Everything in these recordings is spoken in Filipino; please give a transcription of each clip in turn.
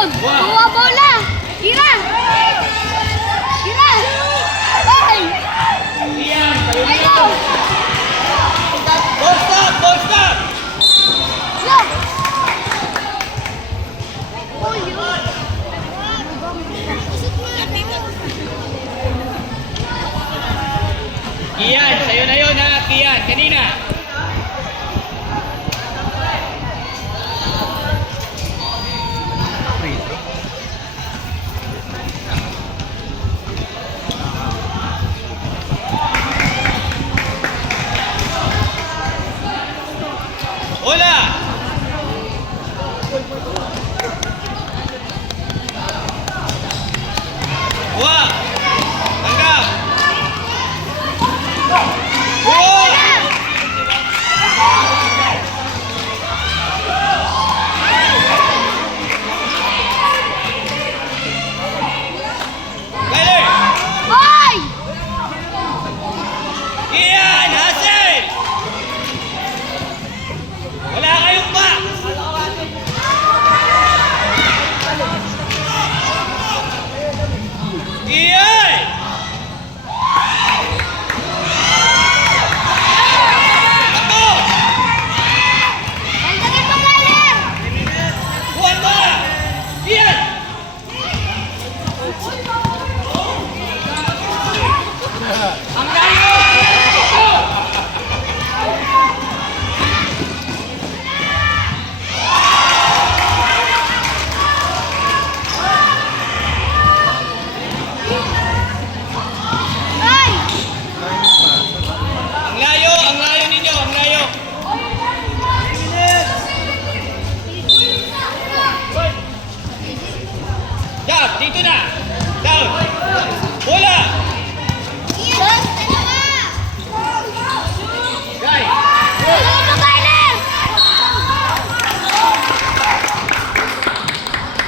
Sunod! Kuha bola! Tira! Tira! Ay! Ayaw! Ball stop! Ball stop! Stop! Oh, yun! Kian, sa'yo na yun ha, Kian, kanina. Bola! Buha! Tanggap! Buha! Kyler! Ay! Kian! Hasil! Wala kayong ba? Kian! Ako! Dagdagan mo lalim! Buwan mo na! Kian! Ang layo! Ako! Ay! Ang layo ninyo, ang layo. Jab, dito na. Down. Bola. Yes! Dalawa! Guy. Dalawa mo, Kyler!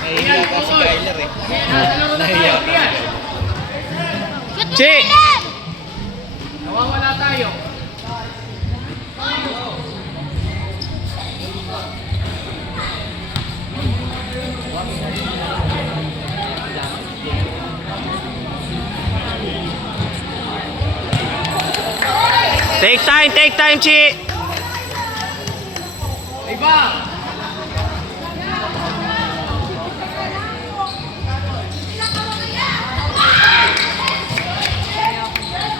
Nahihiya pa si Kyler eh. Nahihiya pa. Shoot mo, Chi! Kyler! Nawawala tayo. Take time, Chi. Iba.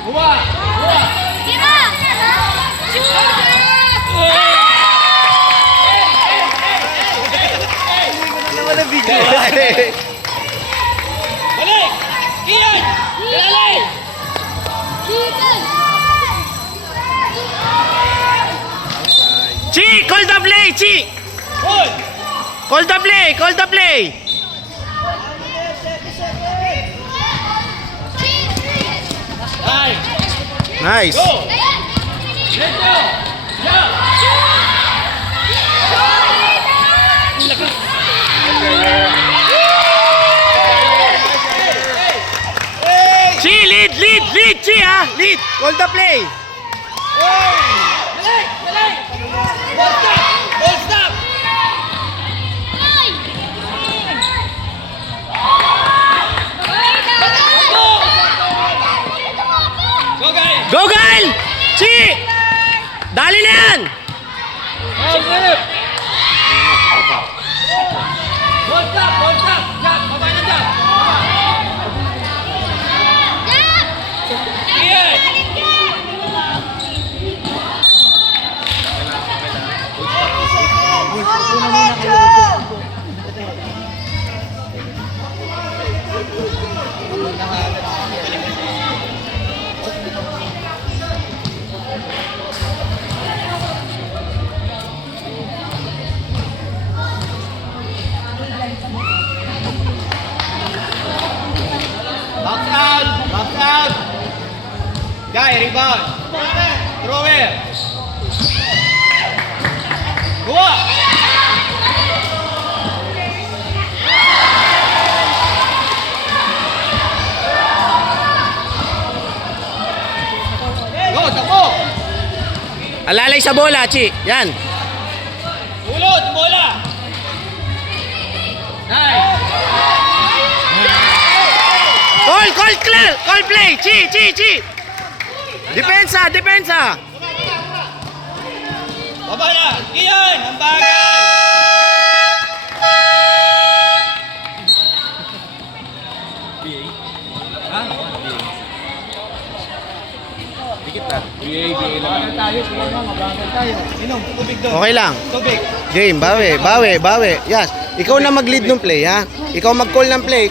Buwa. Buwa. Tira! Shoot! Balik. Kian. Lalay. Chi, call the play, Chi. Hold. Call the play, call the play. Time. Nice. Go. Let's go. Yeah. Chi, lead, Chi, ha? Lead, call the play. Balik. Balik. Ball stop. Ball stop. Go guys. Go, Gail! Chi! Dali na yan! Ball stop. Ball stop. Jab. Baba na jab. Kian. Box out. Box out. Guy, rebound. Throw it. Go up. Go, takbo. Alalay sa bola, Chi. Yan. Ulot, bola. Nice. clear! Call play! Chi! Depensa! Baba na! Iyan! Ang bagay! Inom, tubig doon. Okay lang. Tubig. Game, bawi. Yes. Ikaw na mag-lead ng play, ha? Ikaw mag-call ng play.